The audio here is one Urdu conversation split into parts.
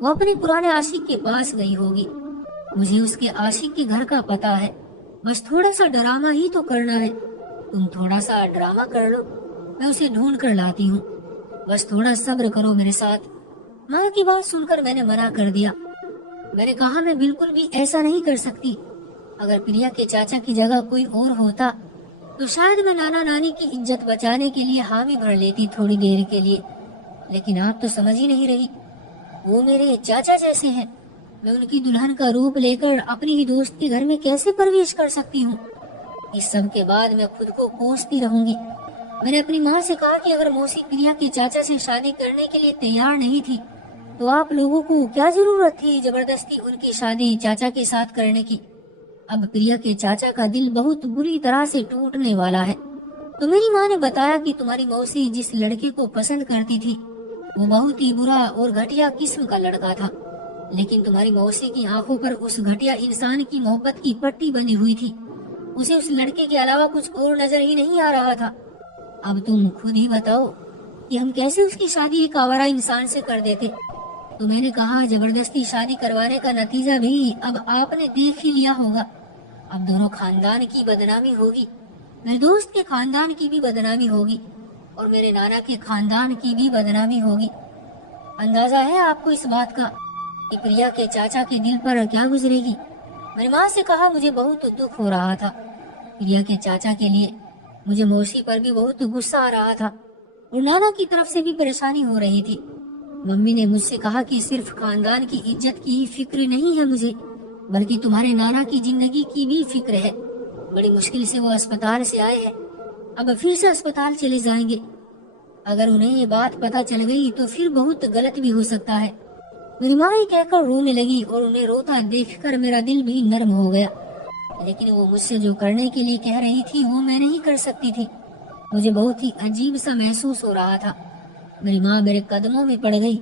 وہ اپنے پرانے عاشق کے پاس گئی ہوگی۔ مجھے اس کے عاشق کے گھر کا پتہ ہے، بس تھوڑا سا ڈرامہ ہی تو کرنا ہے۔ تم تھوڑا سا ڈرامہ کر لو، میں اسے ڈھونڈ کر لاتی ہوں، بس تھوڑا صبر کرو میرے ساتھ۔ ماں کی بات سن کر میں نے منع کر دیا۔ میں نے کہا میں بالکل بھی ایسا نہیں کر سکتی۔ اگر پریا کے چاچا کی جگہ کوئی اور ہوتا تو شاید میں نانا نانی کی عزت بچانے کے لیے حامی بھر لیتی تھوڑی دیر کے لیے، لیکن آپ تو سمجھ ہی نہیں رہی۔ وہ میرے چاچا جیسے ہیں، میں ان کی دلہن کا روپ لے کر اپنی ہی دوست کے گھر میں کیسے پرویش کر سکتی ہوں؟ اس سب کے بعد میں خود کو کوستی رہوں گی۔ میں نے اپنی ماں سے کہا کہ اگر موسی پریا کے چاچا سے شادی کرنے کے لیے تیار نہیں تھی تو آپ لوگوں کو کیا ضرورت تھی زبردستی ان کی شادی چاچا کے ساتھ کرنے کی؟ اب پریا کے چاچا کا دل بہت بری طرح سے ٹوٹنے والا ہے۔ تو میری ماں نے بتایا کہ تمہاری موسی جس لڑکے کو پسند کرتی تھی وہ بہت ہی برا اور گھٹیا قسم کا لڑکا تھا، لیکن تمہاری موسی کی آنکھوں پر اس گھٹیا انسان کی محبت کی پٹی بندھی ہوئی تھی۔ اسے اس لڑکے کے علاوہ کچھ اور نظر ہی نہیں آ رہا تھا۔ اب تم خود ہی بتاؤ کہ ہم کیسے اس کی شادی ایک آوارہ انسان سے کر دیتے؟ تو میں نے کہا زبردستی شادی کروانے کا نتیجہ بھی اب آپ نے دیکھ ہی لیا ہوگا۔ اب دونوں خاندان کی بدنامی ہوگی، میرے دوست کے خاندان کی بھی بدنامی ہوگی اور میرے نانا کے خاندان کی بھی بدنامی ہوگی۔ اندازہ ہے آپ کو اس بات کا کہ پریا کے چاچا کے دل پر کیا گزرے گی؟ میں نے ماں سے کہا مجھے بہت دکھ ہو رہا تھا پریا کے چاچا کے لیے، مجھے موسی پر بھی بہت غصہ آ رہا تھا اور نانا کی طرف سے بھی پریشانی ہو رہی تھی۔ ممی نے مجھ سے کہا کہ صرف خاندان کی عزت کی ہی فکر نہیں ہے مجھے، بلکہ تمہارے نانا کی زندگی کی بھی فکر ہے۔ بڑی مشکل سے وہ اسپتال سے آئے ہیں، اب پھر سے اسپتال چلے جائیں گے۔ اگر انہیں یہ بات پتہ چل گئی تو پھر بہت غلط بھی ہو سکتا ہے۔ میری ماں یہ کہہ کر رونے لگی اور انہیں روتا دیکھ کر میرا دل بھی نرم ہو گیا، لیکن وہ مجھ سے جو کرنے کے لیے کہہ رہی تھی وہ میں نہیں کر سکتی تھی۔ مجھے بہت ہی عجیب سا محسوس ہو رہا تھا۔ میری ماں میرے قدموں میں پڑ گئی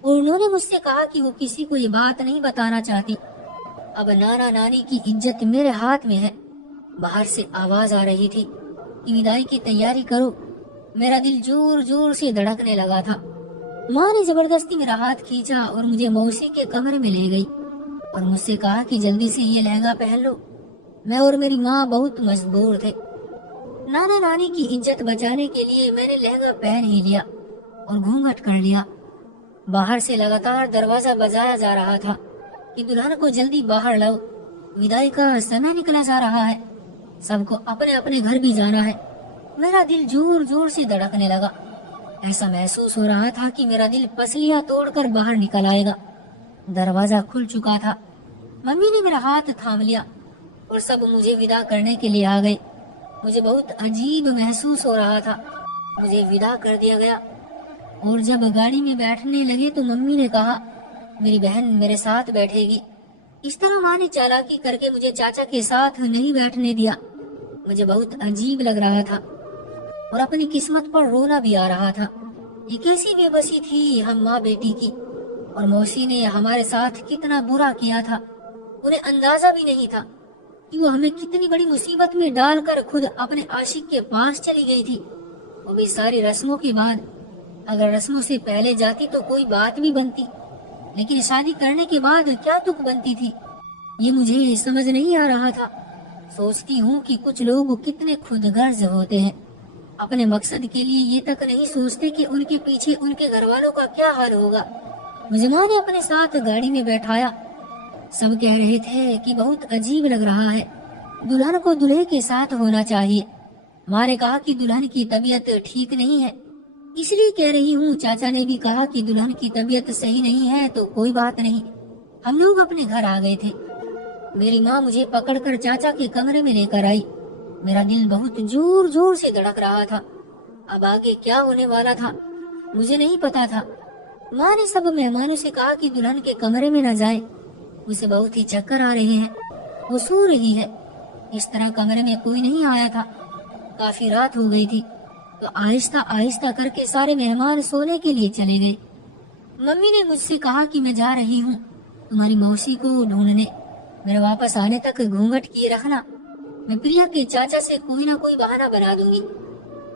اور انہوں نے مجھ سے کہا کہ وہ کسی کو یہ بات نہیں بتانا چاہتی۔ اب نانا نانی کی عزت میرے ہاتھ میں ہے۔ باہر سے آواز آ رہی تھی کہ وداعی کی تیاری کرو۔ میرا دل زور زور سے دھڑکنے لگا تھا۔ ماں نے زبردستی میرا ہاتھ کھینچا اور مجھے موسی کے کمرے میں لے گئی اور مجھ سے کہا کہ جلدی سے یہ لہنگا پہن لو۔ میں اور میری ماں بہت مجبور تھے۔ نانا نانی کی عزت بچانے کے لیے میں نے لہنگا پہن ہی لیا اور گھونگھٹ کر لیا۔ باہر سے لگاتار دروازہ بجایا جا رہا تھا کہ دلہن کو جلدی باہر لاؤ، وداعی کا سمے نکلا جا رہا ہے، سب کو اپنے اپنے گھر بھی جانا ہے۔ میرا دل زور زور سے دھڑکنے لگا۔ ایسا محسوس ہو رہا تھا کہ میرا دل پسلیاں توڑ کر باہر نکل آئے گا۔ دروازہ کھل چکا تھا۔ ممی نے میرا ہاتھ تھام لیا اور سب مجھے ودا کرنے کے لیے آ گئے۔ مجھے بہت عجیب محسوس ہو رہا تھا۔ مجھے ودا کر دیا گیا اور جب گاڑی میں بیٹھنے لگے تو ممی نے کہا میری بہن میرے ساتھ بیٹھے گی۔ اس طرح ماں نے چالاکی کر کے مجھے چاچا کے ساتھ نہیں بیٹھنے دیا۔ مجھے بہت عجیب لگ رہا تھا اور اپنی قسمت پر رونا بھی آ رہا تھا۔ یہ کیسی بے بسی تھی ہم ماں بیٹی کی، اور موسی نے ہمارے ساتھ کتنا برا کیا تھا۔ انہیں اندازہ بھی نہیں تھا کہ وہ ہمیں کتنی بڑی مصیبت میں ڈال کر خود اپنے عاشق کے پاس چلی گئی تھی، وہ بھی ساری رسموں کے بعد۔ اگر رسموں سے پہلے جاتی تو کوئی بات بھی بنتی، لیکن شادی کرنے کے بعد کیا تک بنتی تھی یہ مجھے سمجھ نہیں آ رہا تھا۔ سوچتی ہوں کہ کچھ لوگ کتنے خود غرض ہوتے ہیں، اپنے مقصد کے لیے یہ تک نہیں سوچتے کہ ان کے پیچھے ان کے گھر والوں کا کیا حال ہوگا۔ مجھے ماں نے اپنے ساتھ گاڑی میں بیٹھایا۔ سب کہہ رہے تھے کہ بہت عجیب لگ رہا ہے، دلہن کو دلہے کے ساتھ ہونا چاہیے۔ ماں نے کہا کہ دلہن کی طبیعت ٹھیک نہیں ہے، اس لیے کہہ رہی ہوں۔ چاچا نے بھی کہا کہ دلہن کی طبیعت صحیح نہیں ہے تو کوئی بات نہیں۔ ہم لوگ اپنے گھر آ گئے تھے۔ میری ماں مجھے پکڑ کر چاچا کے کمرے میں لے کر آئی۔ میرا دل بہت زور زور سے دھڑک رہا تھا۔ اب آگے کیا ہونے والا تھا مجھے نہیں پتا تھا۔ ماں نے سب مہمانوں سے کہا کہ دلہن کے کمرے میں نہ جائیں، اسے بہت ہی چکر آ رہے ہیں، وہ سو رہی ہے۔ اس طرح کمرے میں کوئی نہیں آیا تھا۔ کافی رات ہو گئی تھی تو آہستہ آہستہ کر کے سارے مہمان سونے کے لیے چلے گئے۔ ممی نے مجھ سے کہا کہ میں جا رہی ہوں تمہاری موسی کو ڈھونڈنے، میرے واپس آنے تک گھونگھٹ کیے رکھنا۔ میں پریا کے چاچا سے کوئی نہ کوئی بہانہ بنا دوں گی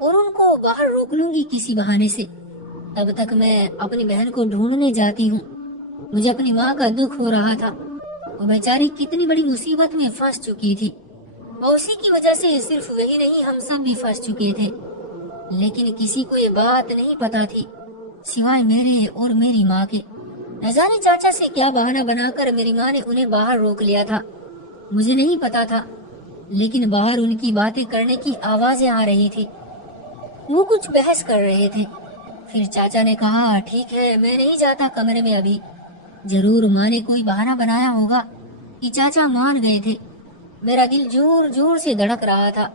اور ان کو باہر روک لوں گی کسی بہانے سے۔ تب تک میں اپنی بہن کو ڈھونڈنے جاتی ہوں۔ مجھے اپنی ماں کا دکھ ہو رہا تھا، وہ بیچاری کتنی بڑی مصیبت میں پھنس چکی تھی۔ موسی کی وجہ سے صرف وہی نہیں، ہم سب بھی پھنس چکے تھے، لیکن کسی کو یہ بات نہیں پتا تھی سوائے میرے اور میری ماں کے۔ نہ جانے چاچا سے کیا بہانہ بنا کر میری ماں نے انہیں باہر روک لیا تھا، مجھے نہیں پتا تھا، لیکن باہر ان کی باتیں کرنے کی آوازیں آ رہی تھی، وہ کچھ بحث کر رہے تھے۔ پھر چاچا نے کہا ٹھیک ہے میں نہیں جاتا کمرے میں ابھی، ضرور ماں نے کوئی بہانہ بنایا ہوگا کہ چاچا مان گئے تھے۔ میرا دل زور زور سے دھڑک رہا تھا،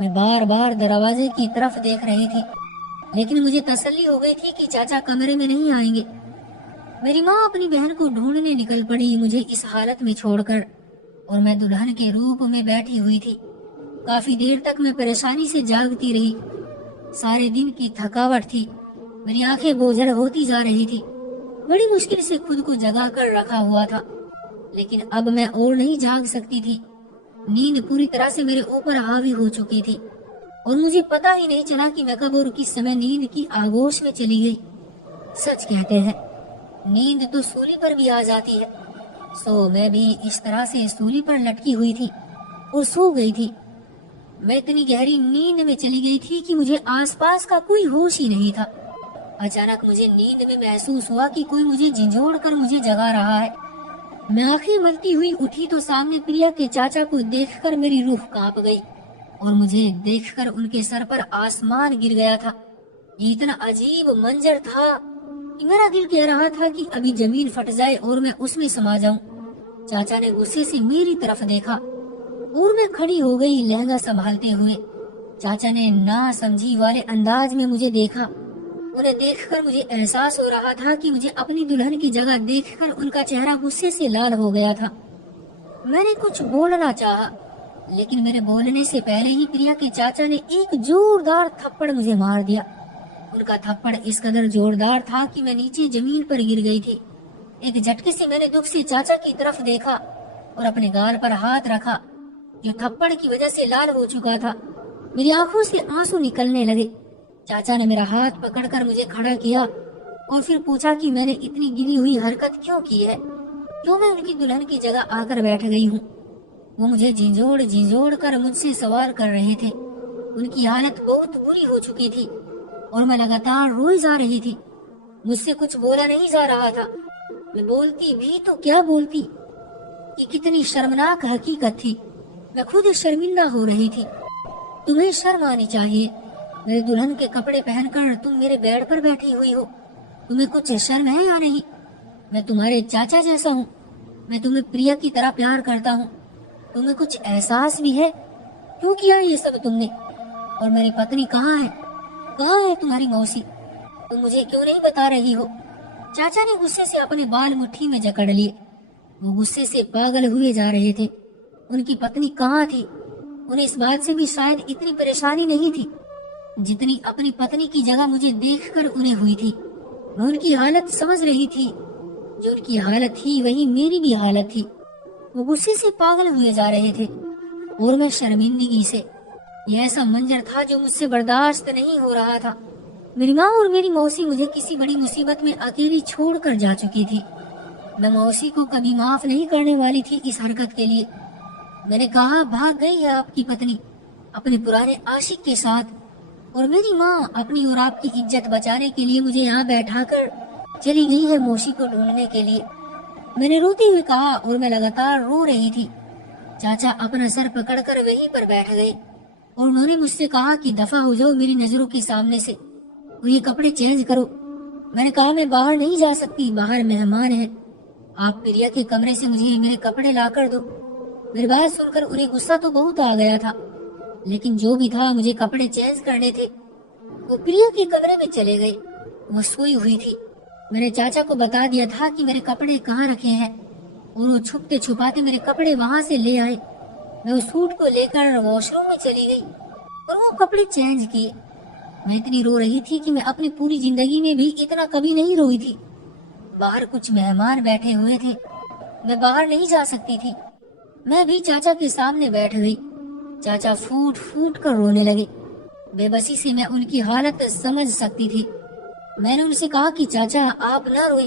میں بار بار دروازے کی طرف دیکھ رہی تھی، لیکن مجھے تسلی ہو گئی تھی کہ چاچا کمرے میں نہیں آئیں گے۔ میری ماں اپنی بہن کو ڈھونڈنے نکل پڑی مجھے اس حالت میں چھوڑ کر، اور میں دلہن کے روپ میں بیٹھی ہوئی تھی۔ کافی دیر تک میں پریشانی سے جاگتی رہی، سارے دن کی تھکاوٹ تھی، میری آنکھیں بوجھل ہوتی جا رہی تھی، بڑی مشکل سے خود کو جگا کر رکھا ہوا تھا، لیکن اب میں اور نہیں جاگ سکتی تھی۔ نیند پوری طرح سے میرے اوپر حاوی ہو چکی تھی، اور مجھے پتا ہی نہیں چلا کہ میں کب اور کس سمے نیند کی آغوش میں چلی گئی۔ سچ کہتے ہیں نیند تو سولی پر بھی آ جاتی ہے، سو میں بھی اس طرح سے سولی پر لٹکی ہوئی تھی اور سو گئی تھی۔ میں اتنی گہری نیند میں چلی گئی تھی کہ مجھے آس پاس کا کوئی ہوش ہی نہیں تھا۔ اچانک مجھے نیند میں محسوس ہوا کہ کوئی مجھے جھنجھوڑ کر مجھے جگا رہا ہے۔ میں آنکھیں ملتی ہوئی اٹھی تو سامنے پریا کے چاچا کو دیکھ کر میری روح کانپ گئی، اور مجھے دیکھ کر ان کے سر پر آسمان گر گیا تھا۔ یہ اتنا عجیب منظر تھا کہ میرا دل کہہ رہا تھا کہ ابھی زمین پھٹ جائے اور میں اس میں سما جاؤں۔ چاچا نے غصے سے میری طرف دیکھا اور میں کھڑی ہو گئی لہنگا سنبھالتے ہوئے۔ چاچا نے نا سمجھی والے انداز میں مجھے دیکھا، انہیں دیکھ کر مجھے احساس ہو رہا تھا کہ مجھے اپنی دلہن کی جگہ دیکھ کر ان کا چہرہ غصے سے لال ہو گیا تھا۔ میں نے کچھ بولنا چاہا، لیکن میرے بولنے سے پہلے ہی پریا کے چاچا نے ایک زوردار تھپڑ مجھے مار دیا۔ ان کا تھپڑ اس قدر زوردار تھا کہ میں نیچے زمین پر گر گئی تھی۔ ایک جھٹکے سے میں نے دکھ سے چاچا کی طرف دیکھا اور اپنے گال پر ہاتھ رکھا جو تھپڑ کی وجہ سے لال ہو چکا تھا۔ میری آنکھوں سے آنسو نکلنے لگے۔ چاچا نے میرا ہاتھ پکڑ کر مجھے کھڑا کیا اور پھر پوچھا کہ میں نے اتنی گری ہوئی حرکت کیوں کی ہے، کیوں میں ان کی دلہن کی جگہ آ کر بیٹھ گئی ہوں۔ وہ مجھے جھنجھوڑ کر مجھ سے سوال کر رہے تھے۔ ان کی حالت بہت بری ہو چکی تھی اور میں لگاتار روئی جا رہی تھی۔ مجھ سے کچھ بولا نہیں جا رہا تھا، میں بولتی بھی تو کیا بولتی۔ یہ کتنی شرمناک حقیقت تھی، میں خود شرمندہ ہو رہی تھی۔ تمہیں شرم آنی چاہیے، میرے دلہن کے کپڑے پہن کر تم میرے بیڈ پر بیٹھی ہوئی ہو، تمہیں کچھ شرم ہے یا نہیں؟ میں تمہارے چاچا جیسا ہوں، میں تمہیں پریا کی طرح پیار کرتا ہوں، تمہیں کچھ احساس بھی ہے؟ کیوں کیا یہ سب تم نے؟ اور میری پتنی کہاں ہے تمہاری موسی؟ تم مجھے کیوں نہیں بتا رہی ہو؟ چاچا نے غصے سے اپنے بال مٹھی میں جکڑ لیے، وہ غصے سے پاگل ہوئے جا رہے تھے۔ ان کی پتنی کہاں تھی؟ انہیں اس بات سے بھی شاید اتنی پریشانی نہیں تھی جتنی اپنی پتنی کی جگہ مجھے دیکھ کر انہیں ہوئی تھی۔ میں ان کی حالت سمجھ رہی تھی، جو ان کی حالت تھی وہی میری بھی حالت تھی۔ وہ غصے سے پاگل ہوئے جا رہے تھے اور میں شرمندگی سے۔ یہ ایسا منظر تھا جو مجھ سے برداشت نہیں ہو رہا تھا۔ میری ماں اور میری موسی مجھے کسی بڑی مصیبت میں اکیلی چھوڑ کر جا چکی تھی۔ میں موسی کو کبھی معاف نہیں کرنے والی تھی اس حرکت کے لیے۔ میں نے کہا بھاگ گئی ہے آپ کی پتنی اپنے پرانے عاشق کے ساتھ، اور میری ماں اپنی اور آپ کی عزت بچانے کے لیے مجھے یہاں بیٹھا کر چلی گئی ہے موسی کو ڈھونڈنے کے لیے۔ میں نے روتے ہوئے کہا اور میں لگاتار رو رہی تھی۔ چاچا اپنا سر پکڑ کر وہیں پر بیٹھ گئے اور انہوں نے مجھ سے کہا کہ دفع ہو جاؤ میری نظروں کے سامنے سے اور یہ کپڑے چینج کرو۔ میں نے کہا میں باہر نہیں جا سکتی، باہر مہمان ہیں، آپ پریا کے کمرے سے مجھے میرے کپڑے لا کر دو۔ میری بات سن کر انہیں غصہ تو بہت آ گیا تھا، لیکن جو بھی تھا مجھے کپڑے چینج کرنے تھے۔ وہ پریا کے کمرے میں چلے گئے، وہ سوئی ہوئی تھی۔ میں نے چاچا کو بتا دیا تھا کہ میرے کپڑے کہاں رکھے ہیں اور وہ چھپتے چھپاتے میرے کپڑے وہاں سے لے آئے۔ میں اس سوٹ کو لے کر واش روم میں چلی گئی اور وہ کپڑے چینج کیے۔ میں اتنی رو رہی تھی کہ میں اپنی پوری زندگی میں بھی اتنا کبھی نہیں روئی تھی۔ باہر کچھ مہمان بیٹھے ہوئے تھے، میں باہر نہیں جا سکتی تھی۔ میں بھی چاچا کے سامنے بیٹھ گئی۔ چاچا پھوٹ پھوٹ کر رونے لگے۔ بے بسی سے میں ان کی حالت سمجھ سکتی تھی۔ میں نے ان سے کہا کہ چاچا آپ نہ روئے،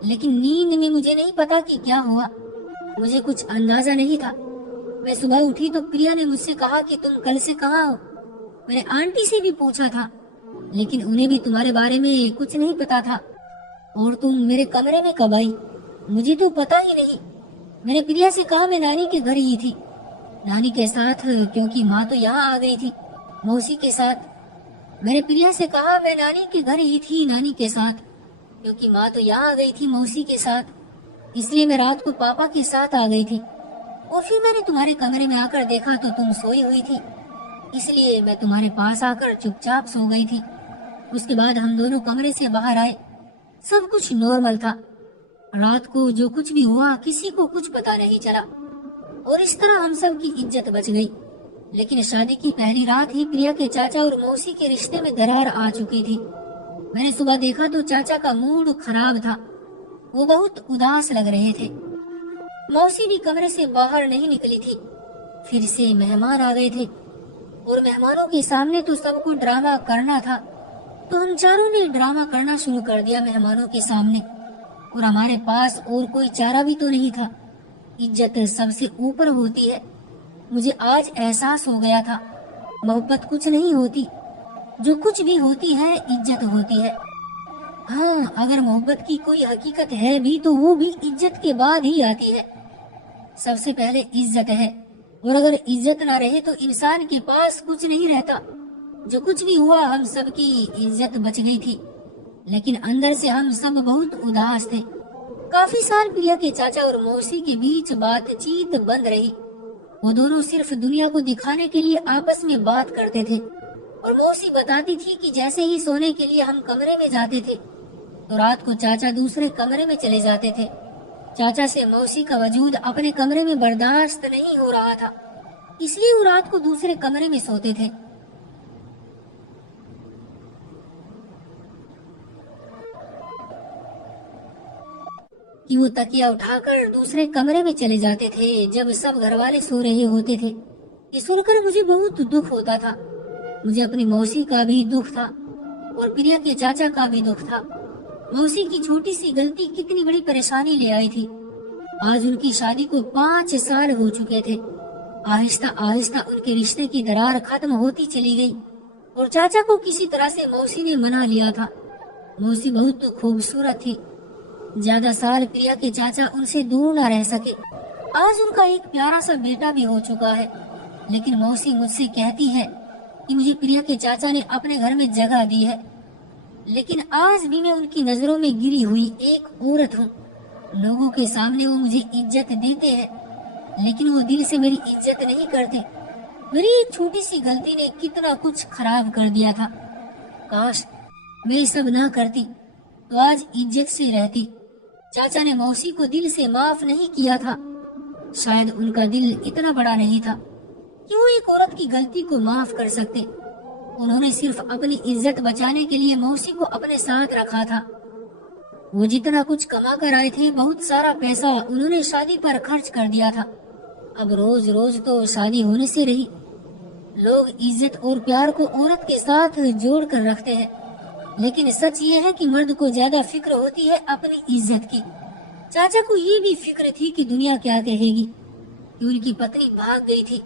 لیکن نیند میں مجھے نہیں پتا کہ کیا ہوا، مجھے کچھ اندازہ نہیں تھا۔ میں صبح اٹھی تو پریا نے مجھ سے کہا کہ تم کل سے کہاں ہو؟ میں نے آنٹی سے بھی پوچھا تھا، لیکن انہیں بھی تمہارے بارے میں کچھ نہیں پتا تھا۔ اور تم میرے کمرے میں کب آئی مجھے تو پتا ہی نہیں۔ میں نے پریا سے کہا میں نانی کے گھر ہی تھی، نانی کے ساتھ، کیونکہ ماں تو یہاں آ گئی تھی موسی کے ساتھ۔ میں نے پریا سے کہا میں نانی کے گھر ہی تھی نانی کے ساتھ، کیونکہ ماں تو یہاں آ گئی تھی موسی کے ساتھ، اس لیے میں رات کو پاپا کے ساتھ آ گئی تھی۔ اور پھر میں نے تمہارے کمرے میں آ کر دیکھا تو تم سوئی ہوئی تھی، اس لیے میں تمہارے پاس آ کر چپ چاپ سو گئی تھی۔ اس کے بعد ہم دونوں کمرے سے باہر آئے، سب کچھ نارمل تھا۔ رات کو جو کچھ بھی ہوا کسی کو کچھ پتا نہیں چلا، اور اس طرح ہم سب کی عزت بچ گئی۔ لیکن شادی کی پہلی رات ہی پریا کے چاچا اور موسی کے رشتے میں درار آ چکی تھی۔ میں نے صبح دیکھا تو چاچا کا موڈ خراب تھا، وہ بہت اداس لگ رہے تھے۔ موسی بھی کمرے سے باہر نہیں نکلی تھی۔ پھر سے مہمان آ گئے تھے، اور مہمانوں کے سامنے تو سب کو ڈرامہ کرنا تھا، تو ہم چاروں نے ڈرامہ کرنا شروع کر دیا مہمانوں کے سامنے، اور ہمارے پاس اور کوئی چارہ بھی تو نہیں تھا۔ عزت سب سے اوپر ہوتی ہے۔ مجھے آج احساس ہو گیا تھا، محبت کچھ نہیں ہوتی، جو کچھ بھی ہوتی ہے عزت ہوتی ہے۔ ہاں، اگر محبت کی کوئی حقیقت ہے بھی تو وہ بھی عزت کے بعد ہی آتی ہے۔ سب سے پہلے عزت ہے، اور اگر عزت نہ رہے تو انسان کے پاس کچھ نہیں رہتا۔ جو کچھ بھی ہوا ہم سب کی عزت بچ گئی تھی، لیکن اندر سے ہم سب بہت اداس تھے۔ کافی سال پریا کے چاچا اور موسی کے بیچ بات چیت بند رہی۔ وہ دونوں صرف دنیا کو دکھانے کے لیے آپس میں بات کرتے تھے، اور موسی بتاتی تھی کہ جیسے ہی سونے کے لیے ہم کمرے میں جاتے تھے تو رات کو چاچا دوسرے کمرے میں چلے جاتے تھے۔ چاچا سے موسی کا وجود اپنے کمرے میں برداشت نہیں ہو رہا تھا، اس لیے وہ رات کو دوسرے کمرے میں سوتے تھے۔ کہ وہ تکیا اٹھا کر دوسرے کمرے میں چلے جاتے تھے جب سب گھر والے سو رہے ہوتے تھے۔ یہ سن کر مجھے بہت دکھ ہوتا تھا۔ مجھے اپنی موسی کا بھی دکھ تھا، اور پریا کے چاچا کا بھی دکھ تھا۔ موسی کی چھوٹی سی غلطی کتنی بڑی پریشانی لے آئی تھی۔ آج ان کی شادی کو 5 سال ہو چکے تھے۔ آہستہ آہستہ ان کے رشتے کی درار ختم ہوتی چلی گئی، اور چاچا کو کسی طرح سے موسی نے منا لیا تھا۔ موسی بہت خوبصورت تھی، زیادہ سال پریا کے چاچا ان سے دور نہ رہ سکے۔ آج ان کا ایک پیارا سا بیٹا بھی ہو چکا ہے، لیکن موسی مجھ سے کہتی ہے کہ مجھے پریا کے چاچا نے اپنے گھر میں جگہ دی ہے، لیکن آج بھی میں ان کی نظروں میں گری ہوئی ایک عورت ہوں۔ لوگوں کے سامنے وہ مجھے عزت دیتے ہیں، لیکن وہ دل سے میری عزت نہیں کرتے۔ میری ایک چھوٹی سی غلطی نے کتنا کچھ خراب کر دیا تھا۔ کاش میں یہ سب نہ کرتی تو آج عزت سے رہتی۔ چاچا نے موسی کو دل سے معاف نہیں کیا تھا۔ شاید ان کا دل اتنا بڑا نہیں تھا کہ وہ ایک عورت کی غلطی کو معاف کر سکتے۔ انہوں نے صرف اپنی عزت بچانے کے لیے موسی کو اپنے ساتھ رکھا تھا۔ وہ جتنا کچھ کما کر آئے تھے بہت سارا پیسہ انہوں نے شادی پر خرچ کر دیا تھا۔ اب روز روز تو شادی ہونے سے رہی۔ لوگ عزت اور پیار کو عورت کے ساتھ جوڑ کر رکھتے ہیں، لیکن سچ یہ ہے کہ مرد کو زیادہ فکر ہوتی ہے اپنی عزت کی۔ چاچا کو یہ بھی فکر تھی کہ دنیا کیا کہے گی کہ ان کی پتنی بھاگ گئی تھی۔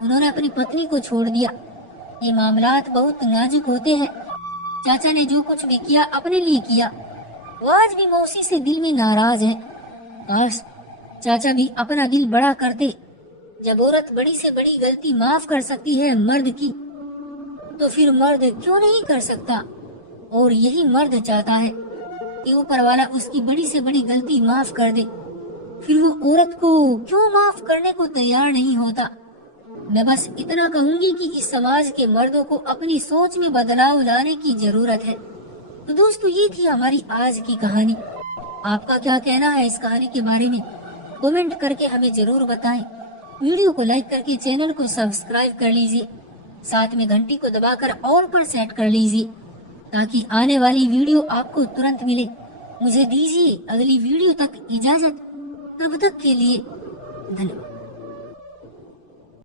انہوں نے اپنی پتنی کو چھوڑ دیا۔ یہ معاملات بہت نازک ہوتے ہیں۔ چاچا نے جو کچھ بھی کیا اپنے لیے کیا۔ وہ آج بھی موسی سے دل میں ناراض ہے۔ کاش چاچا بھی اپنا دل بڑا کرتے۔ جب عورت بڑی سے بڑی غلطی معاف کر سکتی ہے مرد کی، تو پھر مرد کیوں نہیں کر سکتا؟ اور یہی مرد چاہتا ہے کہ اوپر والا اس کی بڑی سے بڑی غلطی معاف کر دے، پھر وہ عورت کو کیوں معاف کرنے کو تیار نہیں ہوتا؟ میں بس اتنا کہوں گی کہ اس سماج کے مردوں کو اپنی سوچ میں بدلاؤ لانے کی ضرورت ہے۔ تو دوستو، یہ تھی ہماری آج کی کہانی۔ آپ کا کیا کہنا ہے اس کہانی کے بارے میں؟ کومنٹ کر کے ہمیں ضرور بتائیں۔ ویڈیو کو لائک کر کے چینل کو سبسکرائب کر لیجئے، ساتھ میں گھنٹی کو دبا کر آل پر سیٹ کر لیجئے تاکہ آنے والی ویڈیو آپ کو ترنت ملے۔ مجھے دیجیے اگلی ویڈیو تک اجازت، تب تک کے لیے دھنیواد۔